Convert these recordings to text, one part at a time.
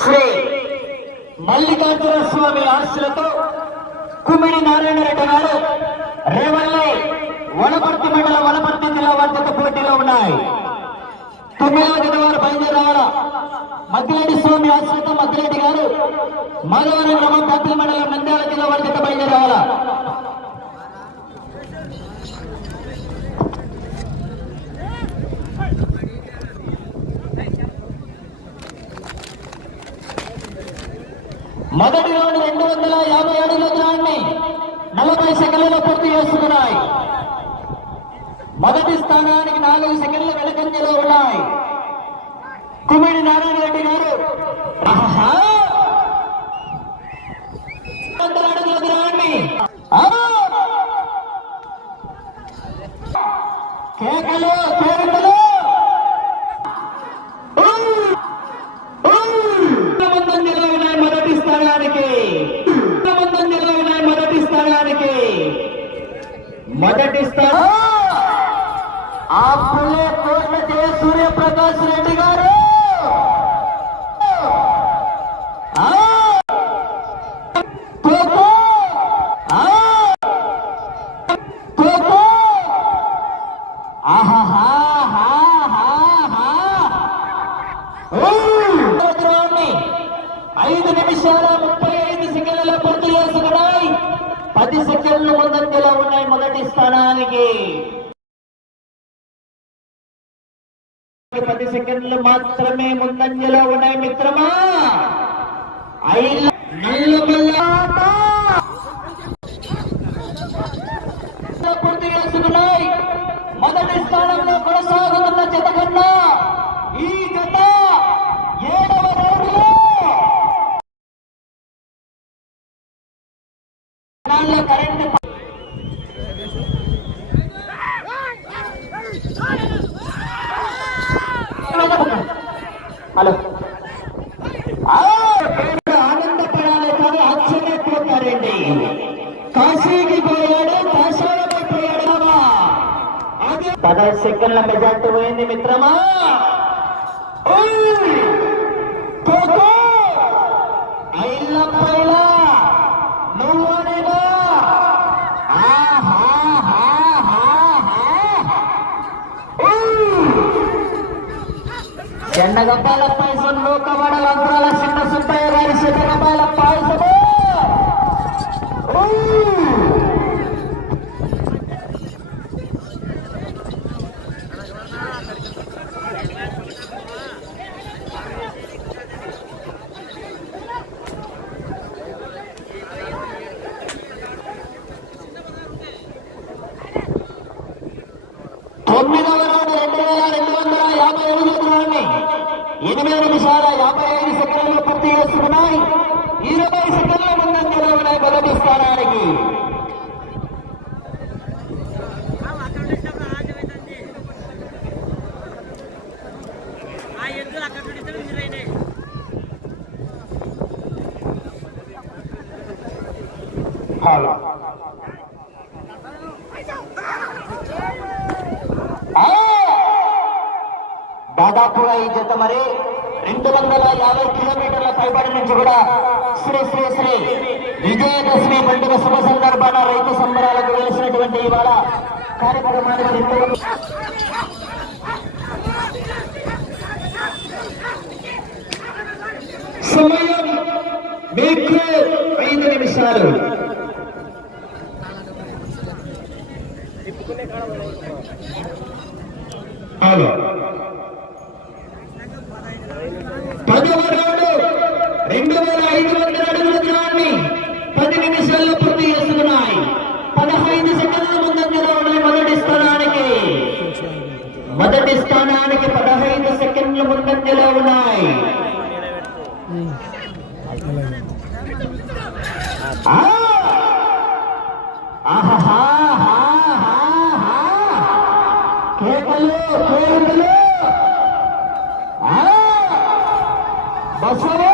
శ్రీ మల్లికార్జున స్వామి ఆశలతో కుమ్మిడి నారాయణ రెడ్డి గారు రేవల్లి వనపర్తి మండల వనపర్తి జిల్లా వర్గత పోటీలో ఉన్నాయి. తొమ్మిదవ జత వారు బయలుదేరావాల మద్దిరెడ్డి స్వామి ఆశ్రిత మద్దిరెడ్డి గారు మాధవరం గ్రామం పత్తి మండలం నంద్యాల జిల్లా వారి వర్గత బయలుదేరావాల మొదటి రౌండ్ రెండు వందల యాభై అడుగుల దూరాన్ని నలభై సెకండ్లలో పూర్తి చేస్తున్నాయి మొదటి స్థానానికి నాలుగు సెకండ్ల వెనక ఉన్నాయి కుమిడి నారాయణ రెడ్డి గారు ఆహా! వందల అడుగుల దూరాన్ని ఆ! కేకలు కేకలు ముందంజలో ఉన్నాయి మొదటి స్థానానికి ముందంజలో ఉన్నాయి మొదటి స్థానానికి మొదటి స్థానం ఆ పుల్లే కోట్ల జయ సూర్యప్రకాష్ రెడ్డి గారు ఆ! తోపు! ఆ! తోపు! ఆహాహాహాహాహా! ద్రోణి ఐదు నిమిషాల ముప్పై ఐదు సెకండ్ల పూర్తి చేసుకున్నాయి పది సెకండ్లు ముందంజలో ఉన్నాయి మొదటి స్థానానికి పది సెకండ్లు మాత్రమే ముందంజలో ఉన్నాయి మిత్రమా? పూర్తి చేసుకున్నాయి. మొదటి స్థానంలో కొనసాగుతున్న జత అదే పదహారు సెకండ్ల మెజార్టీ పోయింది మిత్రమా. ఓయ్! కోకో! చెన్నగప్పాల పాయసం లోకవాడ వంద్రాల చిన్న సుబ్బయ్య గారి చెన్నగప్పాల పాయసము. తొమ్మిదవ నాడు రెండు వేల రెండు వందల యాభై ఐదు దూరాన్ని ఎనిమిది నిమిషాల యాభై ఐదు సెకండ్లు పూర్తి చేస్తున్నాయి. ఇరవై సెకండ్ల ముందంజలో ఉన్నాయి మొదటి స్థానానికి ఆ ఎద్దులు అక్కడ నుండి ఇద్దరు ఇంజరైనాయి హలో ఆ! దాదాపుగా ఈ జత మరి రెండు వందల యాభై కిలోమీటర్ల పైబడి నుంచి కూడా శ్రీ శ్రీ శ్రీ విజయదశమి పండుగ శుభ సందర్భాన రైతు సంబరాలకు వెలిసినటువంటి ఇవాళ కార్యక్రమానికి రెండు సమయం మీకు ఐదు నిమిషాలు. హలో పదవ రౌండ్ రెండు వేల ఐదు వందల అడుగుల దూరాన్ని పది నిమిషాల్లో పూర్తి చేసుకున్నాయి పదహైదు సెకండ్ల ముందంజలో ఉన్నాయి మొదటి స్థానానికి మొదటి స్థానానికి పదహైదు సెకండ్లు ముందంజలో ఉన్నాయి ఆ! కేకలు కేకలు ఆ! బసవా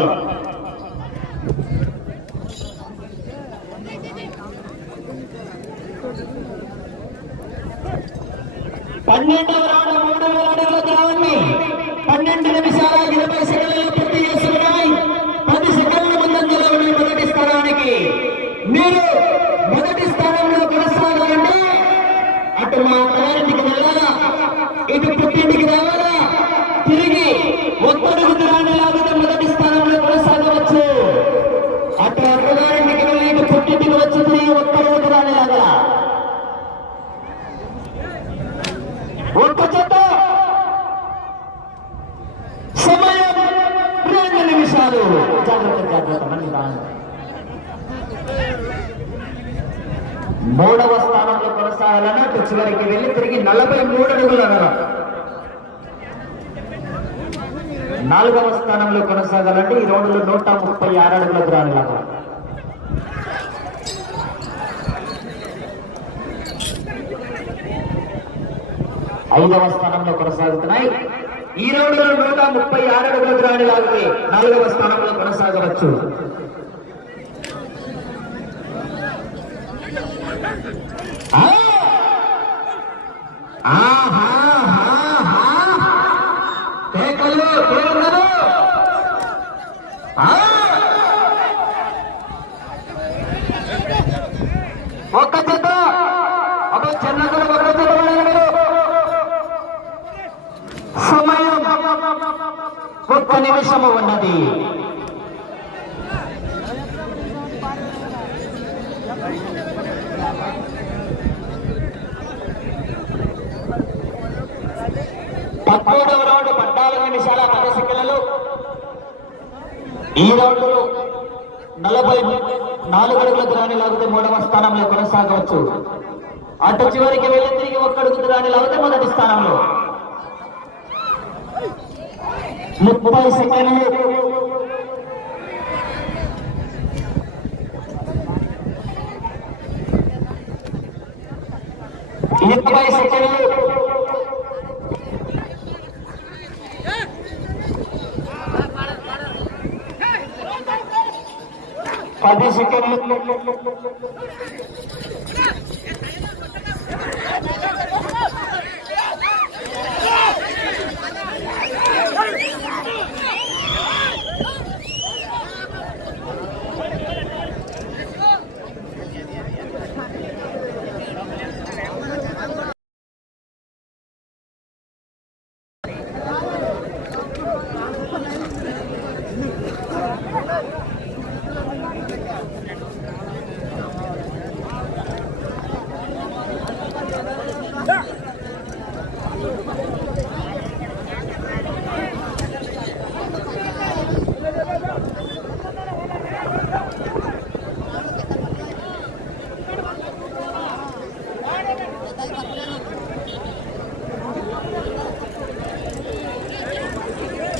ఉన్నారు పన్నెండవ రౌండ్ మూడవ వేల అడుగుల పన్నెండు నిమిషాల ఇరవై సెకండ్లు పూర్తి చేస్తున్నాయి. పది సెకండ్ల ముందంజలో ఉన్న మొదటి స్థానానికి మీరు మొదటి స్థానంలో కొనసాగాలంటే అటు మాట మూడవ స్థానంలో కొనసాగాలని అటు చివరికి వెళ్ళి తిరిగి నలభై మూడు అడుగుల నాలుగవ స్థానంలో కొనసాగాలంటే ఈ రౌండ్లో నూట ముప్పై ఆరు అడుగుల దూరాన్ని లాగా ఐదవ స్థానంలో కొనసాగుతున్నాయి. ఈ రౌండ్లో నూట ముప్పై ఆరు అడుగుల దూరాన్ని లాగితే నాలుగవ స్థానంలో కొనసాగవచ్చు ఆ! ఆహాహాహా! కేకలు, కేరింతలు! ఆ! ఒక్క చేత అప్పుడు చిన్నగురు చేత సమయం. ఒక్క నిమిషము ఉన్నది. పదమూడవ రౌండ్ పద్నాలుగు నిమిషాల పది సెకండ్లలో ఈ రౌండ్లో నలభై నాలుగు అడుగుల దూరాన్ని లాగితే మూడవ స్థానంలో కొనసాగవచ్చు. అటు చివరికి వెళ్ళి తిరిగి ఒక్క అడుగు దూరాన్ని లాగితే మొదటి స్థానంలో. ముప్పై సెకండ్లు. ముప్పై సెకండ్లు. పది సెకండ్లు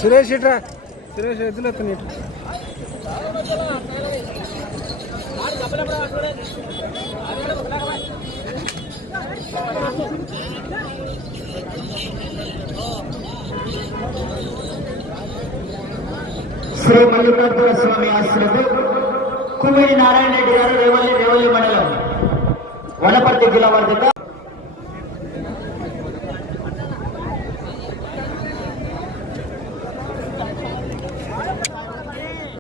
సురేష్ ఇట్రా. సురేష్ ఎద్దులు ఎత్తుని శ్రీ మల్లికార్జున స్వామి ఆశ్రమం కుమిడి నారాయణ రెడ్డి గారు రేవల్లి రేవల్లి మండలం వనపర్తి జిల్లా వారి